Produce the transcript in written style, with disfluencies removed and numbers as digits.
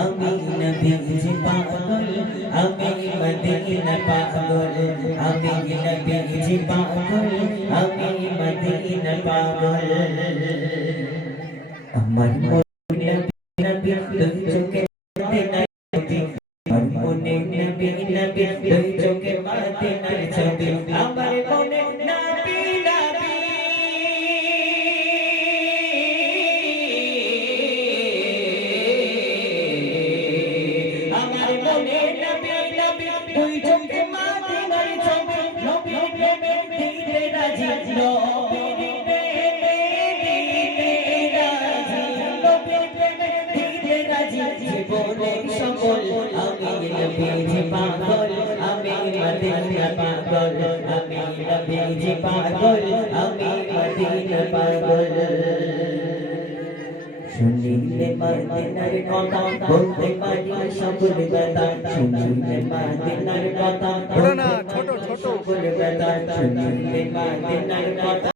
আমি নবীজি পাগল আমি মদিনা পাগল আমি নবীজি পাগল আমি মদিনা পাগল আমার মনে নবী দুই চোখে নবী আমার মনে নবী নবী দুই চোখে মদিনার ছবি আমার মনে নবী নবী আমার মনে নবী নবী দুই চোখে মদিনার ছবি নবী প্রেমে দিতে রাজি নবী জীবনের সকল আমি নবীজি পাগল আমি মদিনা পাগল আমি নবীজি পাগল আমি মদিনা পাগল শুনিলে মদিনার কথা বলতে পারি সকল কথা শুনিলে মদিনার কথা বলতে পারি সকল কথা শুনিলে মদিনার কথা